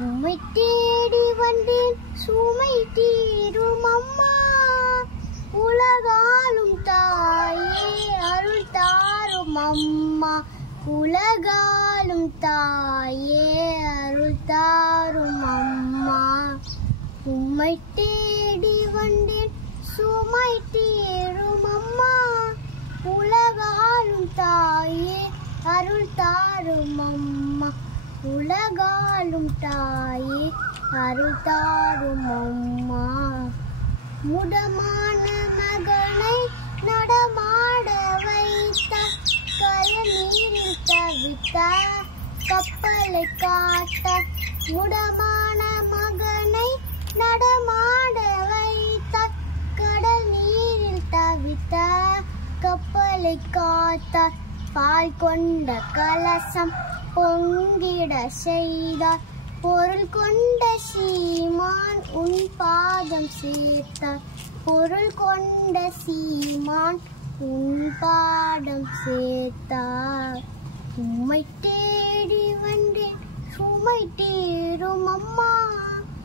உம்மை தேடி வந்தேன் சுமை தீரும் அம்மா. உலகாலும் தாயே அருள் தாரும் அம்மா. உலகாலும் தாயே அருள் தாரும் அம்மா. உம்மை தேடி வந்தேன் சுமை தீரும் அம்மா. உலகாலும் தாயே அருள் தாரும் அம்மா. உலகாலும் தாயே அருள் தாரும் அம்மா. முடமான மகனை நடமாட வைத்த, கயநீரில் தவித்த கப்பலை காட்ட. முடமான மகனை நடமாட வைத்த, கடல் நீரில் தவித்த கப்பலை காத்தார். பால் கொண்ட கலசம் பொங்கிட செய்தார். பொருள் கொண்ட சீமான் உன் பாதம் சேர்த்தார். பொருள் கொண்ட சீமான் உன் பாதம் சேர்த்தார். உம்மை தேடி வந்தேன் சுமை தீரும் அம்மா.